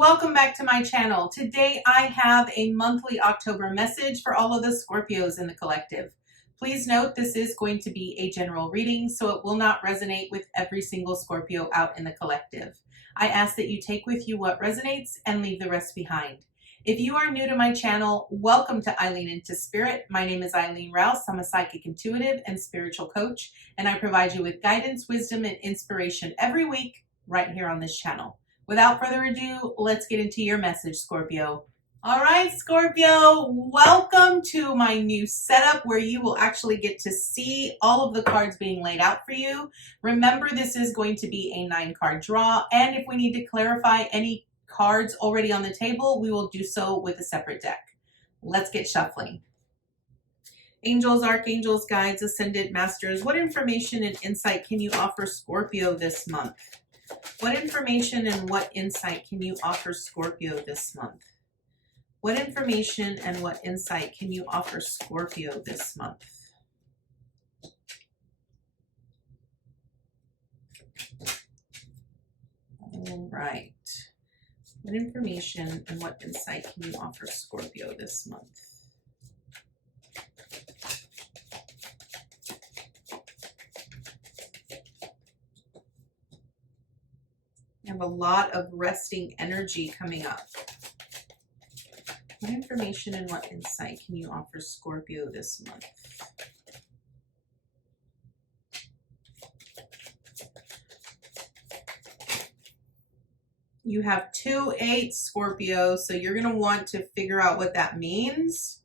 Welcome back to my channel. Today I have a monthly October message for all of the Scorpios in the collective. Please note this is going to be a general reading, so it will not resonate with every single Scorpio out in the collective. I ask that you take with you what resonates and leave the rest behind. If you are new to my channel, welcome to Eileen Into Spirit. My name is Eileen Rouse. I'm a psychic intuitive and spiritual coach, and I provide you with guidance, wisdom, and inspiration every week right here on this channel. Without further ado, let's get into your message, Scorpio. All right, Scorpio, welcome to my new setup where you will actually get to see all of the cards being laid out for you. Remember, this is going to be a 9-card draw, and if we need to clarify any cards already on the table, we will do so with a separate deck. Let's get shuffling. Angels, archangels, guides, ascended masters, what information and insight can you offer Scorpio this month? What information and what insight can you offer Scorpio this month? What information and what insight can you offer Scorpio this month? All right. What information and what insight can you offer Scorpio this month? I have a lot of resting energy coming up. What information and what insight can you offer Scorpio this month? You have 2 8s, Scorpio, so you're going to want to figure out what that means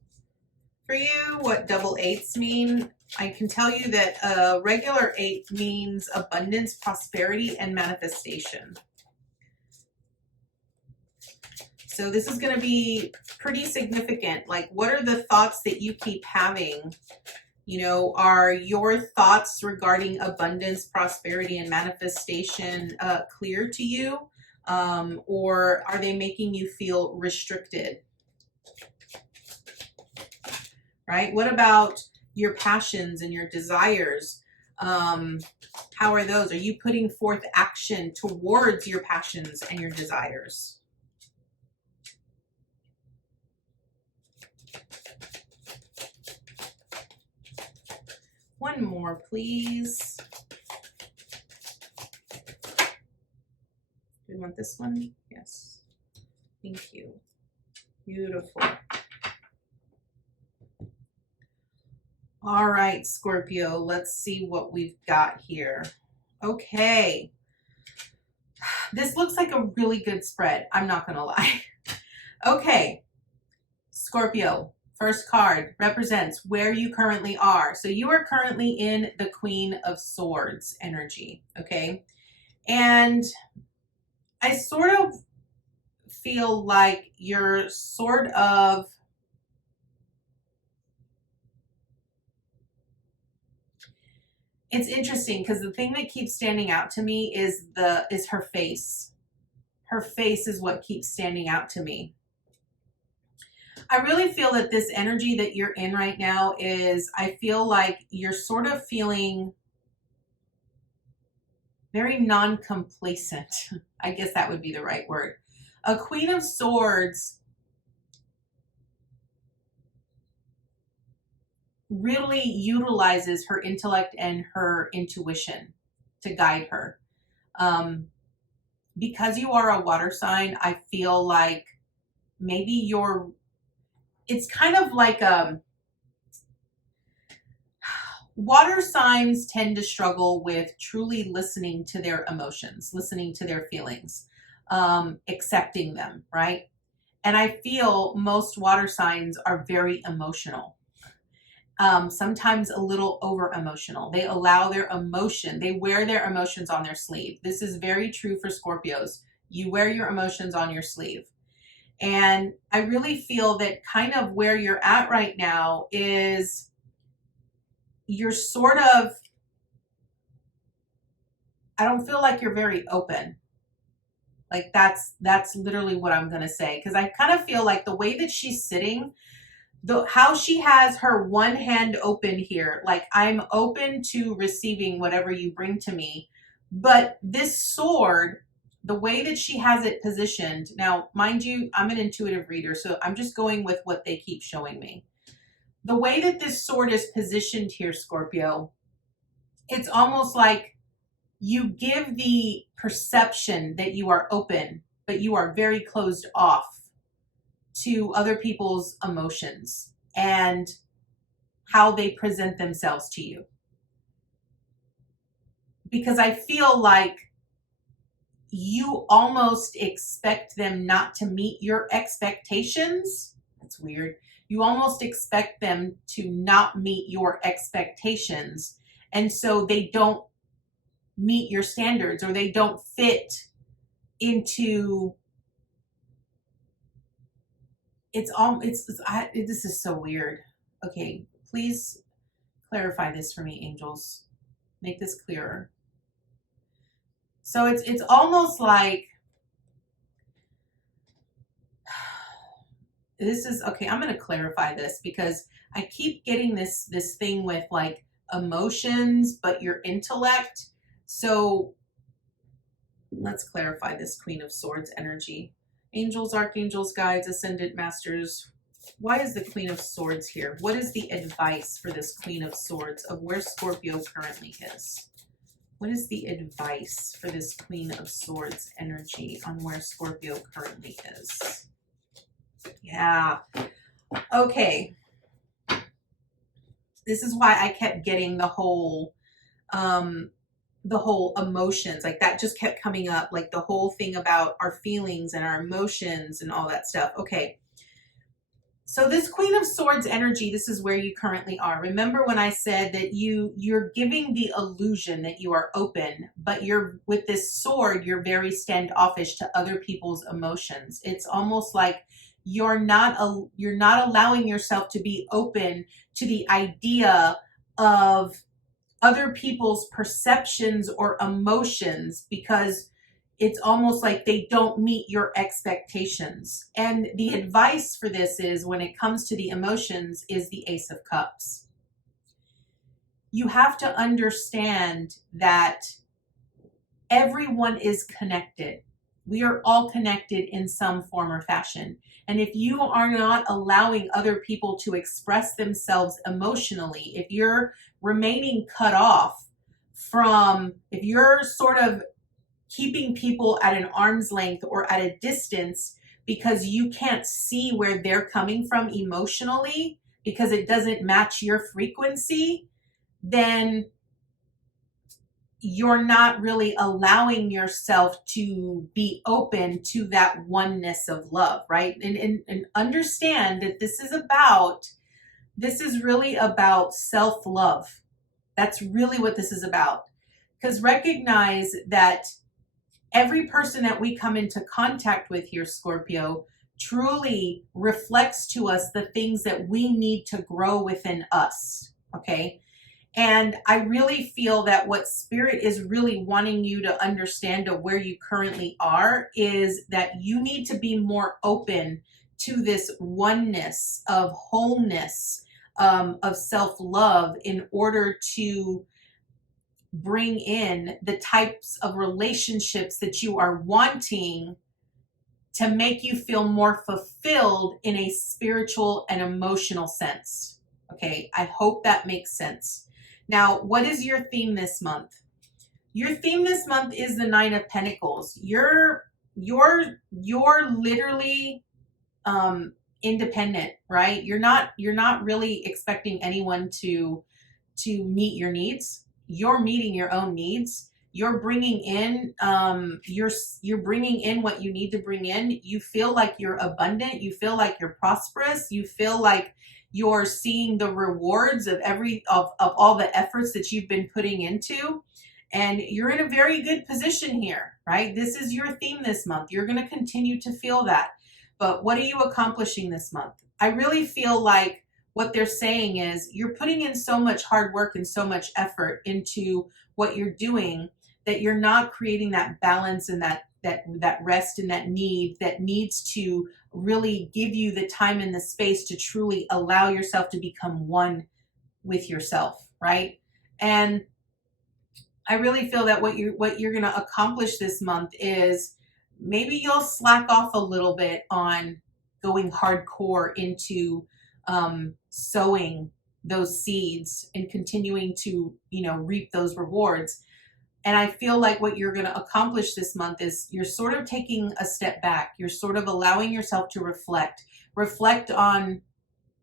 for you, what double 8s mean. I can tell you that a regular 8 means abundance, prosperity, and manifestation. So this is going to be pretty significant. Like, what are the thoughts that you keep having? You know, are your thoughts regarding abundance, prosperity, and manifestation clear to you? Or are they making you feel restricted? Right? What about your passions and your desires? How are those? Are you putting forth action towards your passions and your desires? One more, please. Do you want this one? Yes. Thank you. Beautiful. All right, Scorpio, let's see what we've got here. Okay. This looks like a really good spread. I'm not going to lie. Okay. Scorpio. First card represents where you currently are. So you are currently in the Queen of Swords energy, okay? And I sort of feel like you're sort of it's interesting because the thing that keeps standing out to me is her face. Her face is what keeps standing out to me. I really feel that this energy that you're in right now is, I feel like you're sort of feeling very non-complacent. I guess that would be the right word. A Queen of Swords really utilizes her intellect and her intuition to guide her. Because you are a water sign, I feel like maybe it's kind of like water signs tend to struggle with truly listening to their emotions, listening to their feelings, accepting them, right? And I feel most water signs are very emotional, sometimes a little over emotional. They allow their emotion, they wear their emotions on their sleeve. This is very true for Scorpios. You wear your emotions on your sleeve. And I really feel that kind of where you're at right now is you're sort of, I don't feel like you're very open. Like that's literally what I'm going to say. Because I kind of feel like the way that she's sitting, how she has her one hand open here, like I'm open to receiving whatever you bring to me. But this sword the way that she has it positioned, now, mind you, I'm an intuitive reader, so I'm just going with what they keep showing me. The way that this sword is positioned here, Scorpio, it's almost like you give the perception that you are open, but you are very closed off to other people's emotions and how they present themselves to you. Because I feel like you almost expect them not to meet your expectations. That's weird. You almost expect them to not meet your expectations. And so they don't meet your standards, or they don't fit into this is so weird. Okay, please clarify this for me, angels. Make this clearer. So it's almost like this is okay. I'm going to clarify this because I keep getting this thing with like emotions, but your intellect. So let's clarify this Queen of Swords energy. Angels, archangels, guides, ascendant masters. Why is the Queen of Swords here? What is the advice for this Queen of Swords of where Scorpio currently is? What is the advice for this Queen of Swords energy on where Scorpio currently is? Yeah. Okay. This is why I kept getting the whole emotions, like that just kept coming up, like the whole thing about our feelings and our emotions and all that stuff. Okay. So this Queen of Swords energy, this is where you currently are. Remember when I said that you're giving the illusion that you are open, but you're with this sword, you're very standoffish to other people's emotions. It's almost like you're not allowing yourself to be open to the idea of other people's perceptions or emotions, because it's almost like they don't meet your expectations. And the advice for this is, when it comes to the emotions, is the Ace of Cups. You have to understand that everyone is connected. We are all connected in some form or fashion. And if you are not allowing other people to express themselves emotionally, if you're remaining cut off from, if you're sort of keeping people at an arm's length or at a distance because you can't see where they're coming from emotionally because it doesn't match your frequency, then you're not really allowing yourself to be open to that oneness of love, right? And understand that this is really about self-love. That's really what this is about. Because recognize that every person that we come into contact with here, Scorpio, truly reflects to us the things that we need to grow within us, okay? And I really feel that what Spirit is really wanting you to understand of where you currently are is that you need to be more open to this oneness of wholeness, of self-love, in order to bring in the types of relationships that you are wanting to make you feel more fulfilled in a spiritual and emotional sense. Okay, I hope that makes sense. Now, what is your theme this month? Your theme this month is the Nine of Pentacles. You're literally independent, right? You're not really expecting anyone to meet your needs. You're meeting your own needs. You're bringing in you're bringing in what you need to bring in. You feel like you're abundant. You feel like you're prosperous. You feel like you're seeing the rewards of all the efforts that you've been putting into, and you're in a very good position here, right? This is your theme this month. You're going to continue to feel that. But what are you accomplishing this month? I really feel like what they're saying is you're putting in so much hard work and so much effort into what you're doing that you're not creating that balance and that rest and that need that needs to really give you the time and the space to truly allow yourself to become one with yourself, right? And I really feel that what you're going to accomplish this month is maybe you'll slack off a little bit on going hardcore into sowing those seeds and continuing to, reap those rewards. And I feel like what you're going to accomplish this month is you're sort of taking a step back. You're sort of allowing yourself to reflect on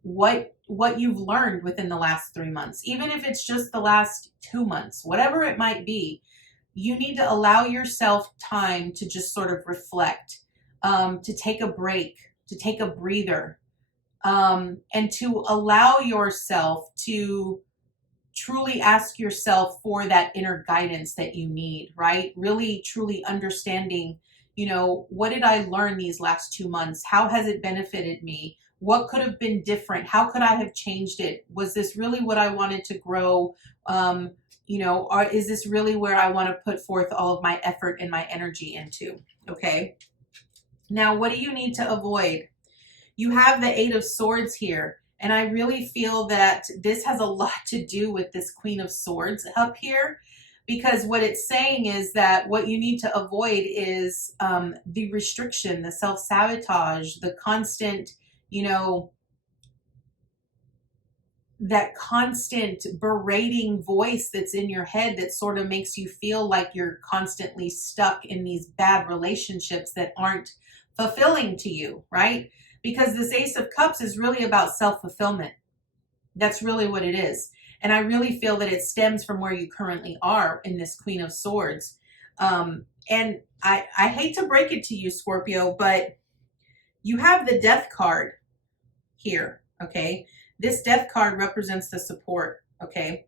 what you've learned within the last 3 months, even if it's just the last 2 months, whatever it might be. You need to allow yourself time to just sort of reflect, to take a break, to take a breather, and to allow yourself to truly ask yourself for that inner guidance that you need, right? Really, truly understanding, what did I learn these last 2 months? How has it benefited me? What could have been different? How could I have changed it? Was this really what I wanted to grow? Or is this really where I want to put forth all of my effort and my energy into? Okay. Now, what do you need to avoid? You have the Eight of Swords here. And I really feel that this has a lot to do with this Queen of Swords up here, because what it's saying is that what you need to avoid is the restriction, the self-sabotage, the constant, that constant berating voice that's in your head that sort of makes you feel like you're constantly stuck in these bad relationships that aren't fulfilling to you, right? Because this Ace of Cups is really about self-fulfillment. That's really what it is. And I really feel that it stems from where you currently are in this Queen of Swords. And I hate to break it to you, Scorpio, but you have the Death card here, okay? This Death card represents the support, okay?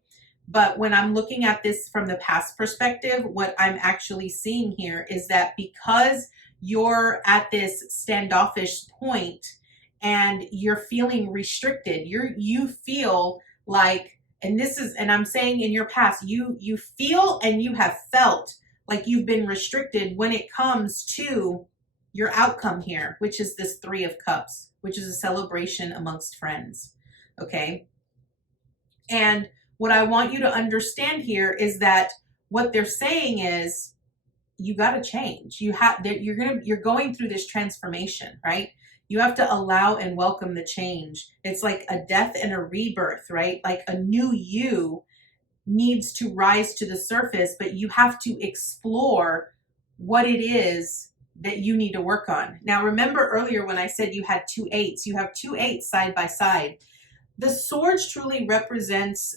But when I'm looking at this from the past perspective, what I'm actually seeing here is that because you're at this standoffish point and you're feeling restricted, you feel like, and I'm saying in your past, you feel and you have felt like you've been restricted when it comes to your outcome here, which is this Three of Cups, which is a celebration amongst friends. Okay. And what I want you to understand here is that what they're saying is, you got to change. You're going through this transformation, right? You have to allow and welcome the change. It's like a death and a rebirth, right? Like a new you needs to rise to the surface, but you have to explore what it is that you need to work on. Now, remember earlier when I said you had 2 8s, you have 2 8s side by side. The swords truly represents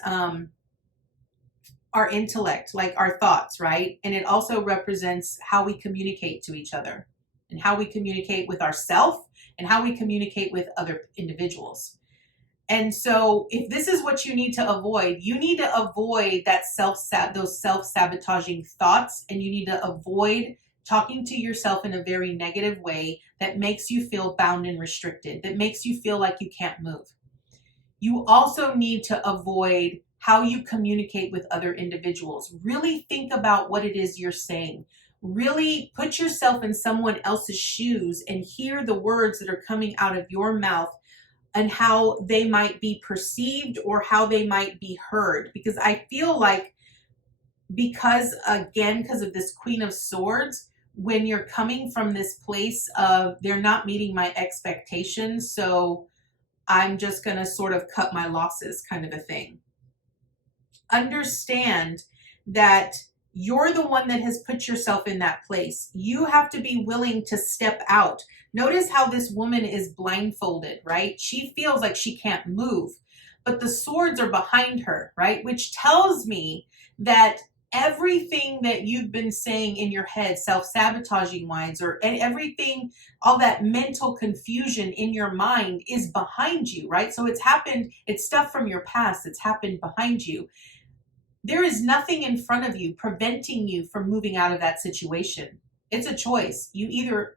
our intellect, like our thoughts, right? And it also represents how we communicate to each other and how we communicate with ourselves and how we communicate with other individuals. And so if this is what you need to avoid, you need to avoid those self-sabotaging thoughts, and you need to avoid talking to yourself in a very negative way that makes you feel bound and restricted, that makes you feel like you can't move. You also need to avoid how you communicate with other individuals. Really think about what it is you're saying. Really put yourself in someone else's shoes and hear the words that are coming out of your mouth and how they might be perceived or how they might be heard. Because I feel like, because of this Queen of Swords, when you're coming from this place of they're not meeting my expectations, so I'm just going to sort of cut my losses kind of a thing. Understand that you're the one that has put yourself in that place. You have to be willing to step out. Notice how this woman is blindfolded, right? She feels like she can't move, but the swords are behind her, right? Which tells me that everything that you've been saying in your head, self-sabotaging wise, or everything, all that mental confusion in your mind is behind you, right? So it's happened. It's stuff from your past. It's happened behind you. There is nothing in front of you preventing you from moving out of that situation. It's a choice. You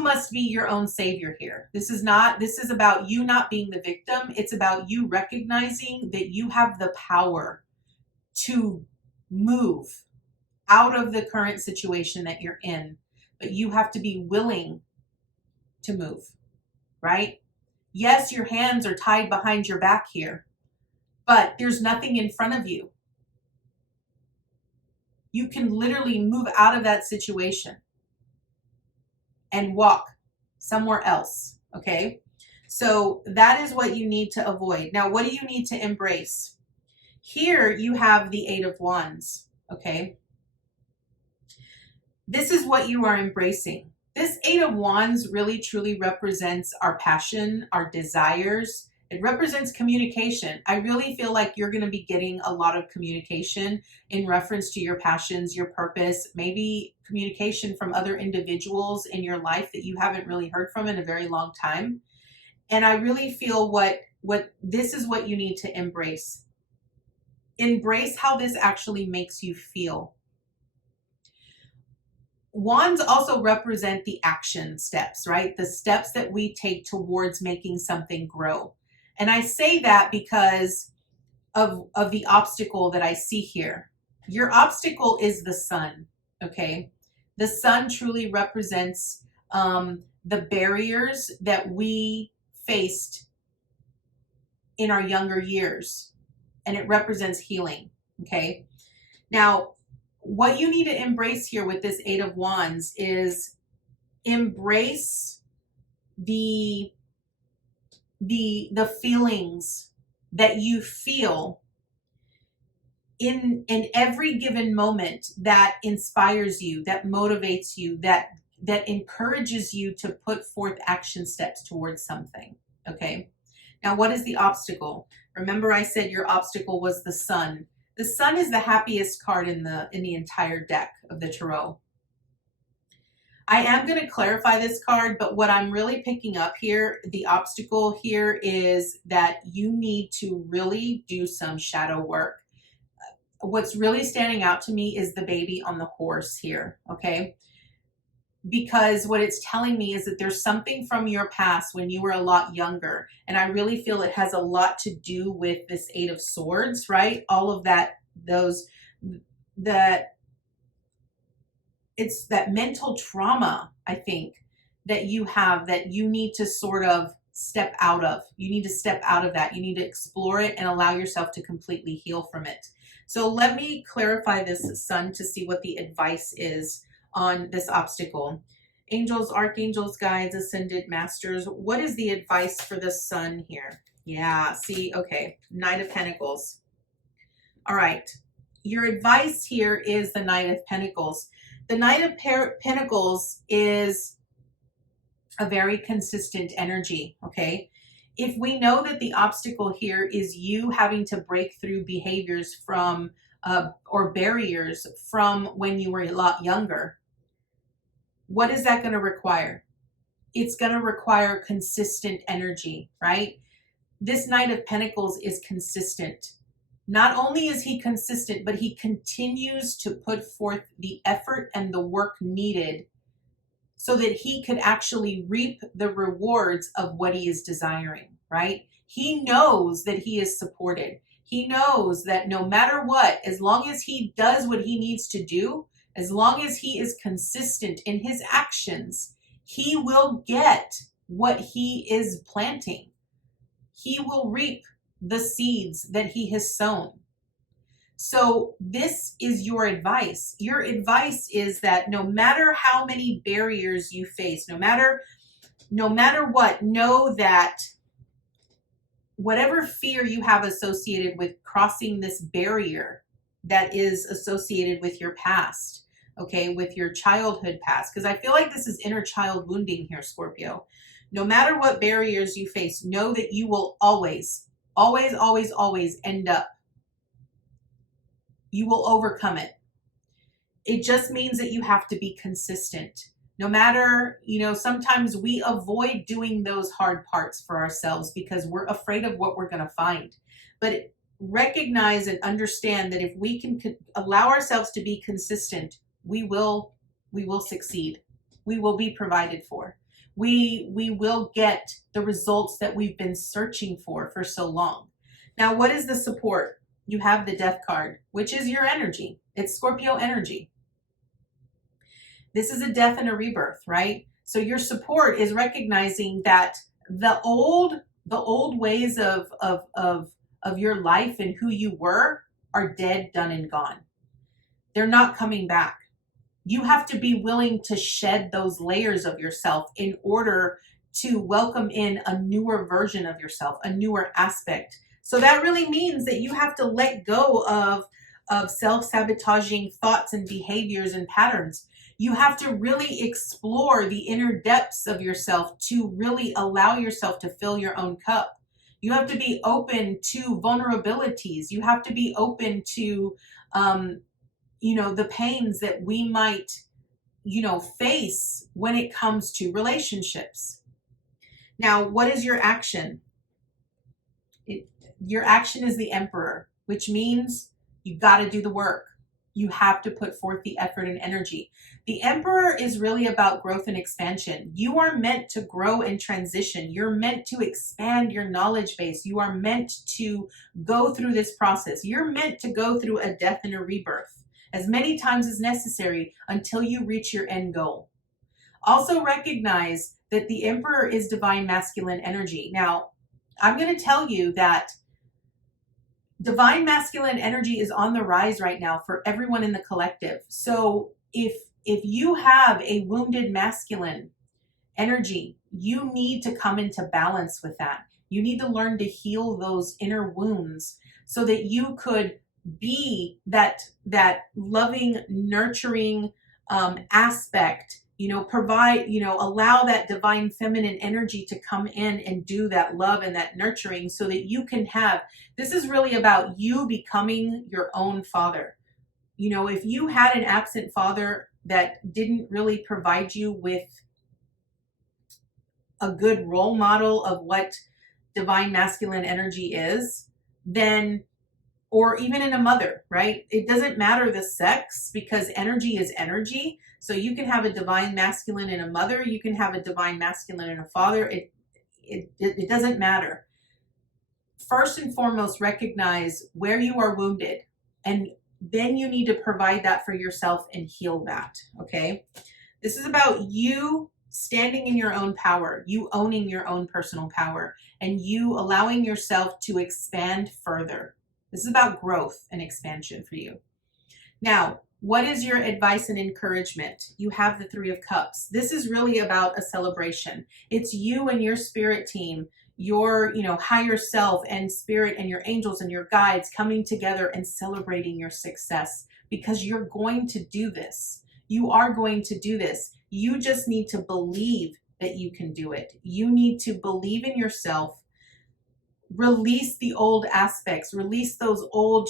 must be your own savior here. This is about you not being the victim. It's about you recognizing that you have the power to move out of the current situation that you're in, but you have to be willing to move, right? Yes, your hands are tied behind your back here, but there's nothing in front of you. You can literally move out of that situation and walk somewhere else, okay? So that is what you need to avoid. Now, what do you need to embrace? Here you have the Eight of Wands, okay? This is what you are embracing. This Eight of Wands really truly represents our passion, our desires. It represents communication. I really feel like you're going to be getting a lot of communication in reference to your passions, your purpose, maybe communication from other individuals in your life that you haven't really heard from in a very long time. And I really feel what this is what you need to embrace. Embrace how this actually makes you feel. Wands also represent the action steps, right? The steps that we take towards making something grow. And I say that because of the obstacle that I see here. Your obstacle is the sun, okay? The sun truly represents the barriers that we faced in our younger years, and it represents healing, okay? Now, what you need to embrace here with this Eight of Wands is embrace the feelings that you feel in every given moment that inspires you, that motivates you, that encourages you to put forth action steps towards something, okay? Now, what is the obstacle? Remember I said your obstacle was the sun. The sun is the happiest card in the entire deck of the tarot. I am going to clarify this card, but what I'm really picking up here, the obstacle here is that you need to really do some shadow work. What's really standing out to me is the baby on the horse here, okay? Because what it's telling me is that there's something from your past when you were a lot younger. And I really feel it has a lot to do with this Eight of Swords, right? All of that, it's that mental trauma, I think, that you have that you need to sort of step out of. You need to step out of that. You need to explore it and allow yourself to completely heal from it. So let me clarify this sun to see what the advice is on this obstacle. Angels, archangels, guides, ascended masters. What is the advice for the sun here? Yeah, see, okay. Knight of Pentacles. All right. Your advice here is the Knight of Pentacles. The Knight of Pentacles is a very consistent energy, okay? If we know that the obstacle here is you having to break through behaviors from or barriers from when you were a lot younger, what is that going to require? It's going to require consistent energy, right? This Knight of Pentacles is consistent. Not only is he consistent, but he continues to put forth the effort and the work needed so that he could actually reap the rewards of what he is desiring, right? He knows that he is supported. He knows that no matter what, as long as he does what he needs to do, as long as he is consistent in his actions, he will get what he is planting. He will reap the seeds that he has sown. So this is your advice. Your advice is that no matter how many barriers you face, no matter what, know that whatever fear you have associated with crossing this barrier that is associated with your past, okay, with your childhood past, because I feel like this is inner child wounding here, Scorpio. No matter what barriers you face, know that you will always end up. You will overcome it. It just means that you have to be consistent. No matter, sometimes we avoid doing those hard parts for ourselves because we're afraid of what we're going to find. But recognize and understand that if we can allow ourselves to be consistent, we will succeed. We will be provided for. We will get the results that we've been searching for so long. Now, what is the support? You have the Death card, which is your energy. It's Scorpio energy. This is a death and a rebirth, right? So your support is recognizing that the old ways of your life and who you were are dead, done, and gone. they're not coming back. You have to be willing to shed those layers of yourself in order to welcome in a newer version of yourself, a newer aspect. So that really means that you have to let go of self-sabotaging thoughts and behaviors and patterns. You have to really explore the inner depths of yourself to really allow yourself to fill your own cup. You have to be open to vulnerabilities. You have to be open to, the pains that we might, face when it comes to relationships. Now, what is your action? Your action is the emperor, which means you got to do the work. You have to put forth the effort and energy. The emperor is really about growth and expansion. You are meant to grow and transition. You're meant to expand your knowledge base. You are meant to go through this process. You're meant to go through a death and a rebirth as many times as necessary until you reach your end goal. Also recognize that the emperor is divine masculine energy. Now, I'm going to tell you that divine masculine energy is on the rise right now for everyone in the collective. So if you have a wounded masculine energy, you need to come into balance with that. You need to learn to heal those inner wounds so that you could be that loving, nurturing aspect, provide, allow that divine feminine energy to come in and do that love and that nurturing so that you can have, this is really about you becoming your own father. If you had an absent father that didn't really provide you with a good role model of what divine masculine energy is, then, or even in a mother, right? It doesn't matter the sex because energy is energy. So you can have a divine masculine in a mother. You can have a divine masculine in a father. It doesn't matter. First and foremost, recognize where you are wounded, and then you need to provide that for yourself and heal that. Okay. This is about you standing in your own power, you owning your own personal power, and you allowing yourself to expand further. This is about growth and expansion for you. Now, what is your advice and encouragement? You have the Three of Cups. This is really about a celebration. It's you and your spirit team, your, higher self and spirit and your angels and your guides coming together and celebrating your success because you're going to do this. You are going to do this. You just need to believe that you can do it. You need to believe in yourself. Release the old aspects, release those old,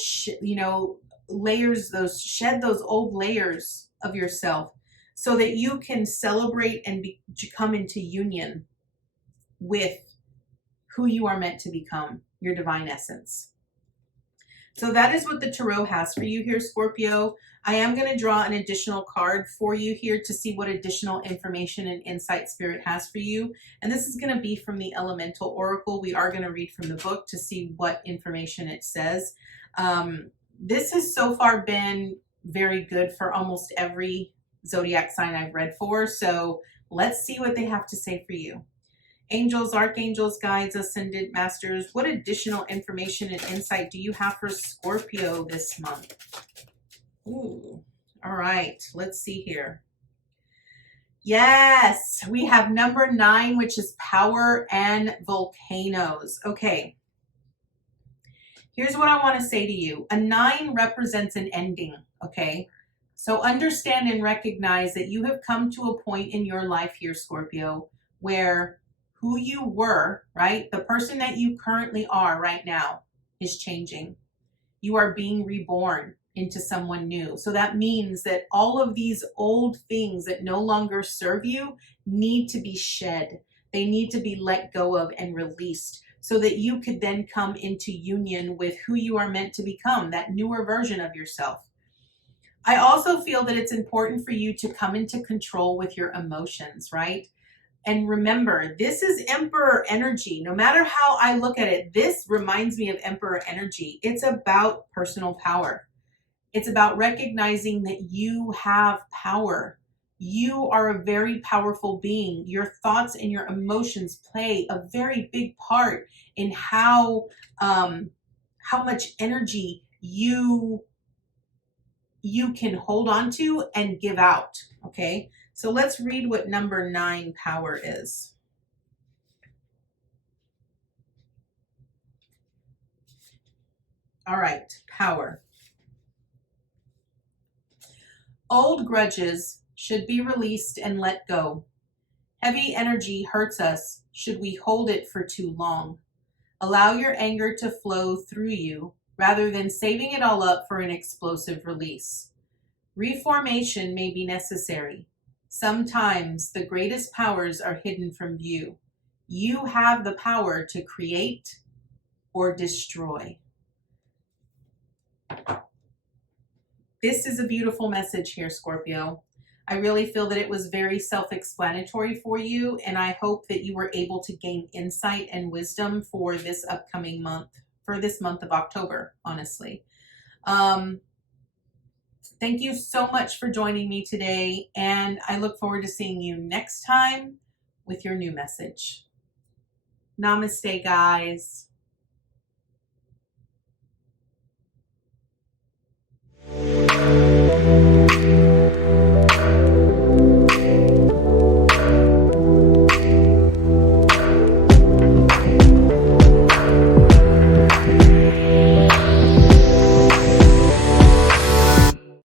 layers, shed those old layers of yourself so that you can celebrate and come into union with who you are meant to become, your divine essence. So that is what the Tarot has for you here, Scorpio. I am going to draw an additional card for you here to see what additional information and insight Spirit has for you. And this is going to be from the Elemental Oracle. We are going to read from the book to see what information it says. This has so far been very good for almost every zodiac sign I've read for. So let's see what they have to say for you. Angels, archangels, guides, ascended masters, what additional information and insight do you have for Scorpio this month? Ooh, all right, let's see here. Yes, we have number 9, which is power and volcanoes. Okay, here's what I want to say to you. A 9 represents an ending, okay? So understand and recognize that you have come to a point in your life here, Scorpio, where who you were, right? The person that you currently are right now is changing. You are being reborn into someone new. So that means that all of these old things that no longer serve you need to be shed. They need to be let go of and released so that you could then come into union with who you are meant to become, that newer version of yourself. I also feel that it's important for you to come into control with your emotions, right? And remember, this is Emperor energy. No matter how I look at it, this reminds me of Emperor energy. It's about personal power. It's about recognizing that you have power. You are a very powerful being. Your thoughts and your emotions play a very big part in how much energy you you can hold on to and give out. Okay, so let's read what number 9 power is. All right, power. Old grudges should be released and let go. Heavy energy hurts us should we hold it for too long. Allow your anger to flow through you rather than saving it all up for an explosive release. Reformation may be necessary. Sometimes the greatest powers are hidden from view. You have the power to create or destroy. This is a beautiful message here, Scorpio. I really feel that it was very self-explanatory for you, and I hope that you were able to gain insight and wisdom for this upcoming month, for this month of October, honestly. Thank you so much for joining me today, and I look forward to seeing you next time with your new message. Namaste, guys.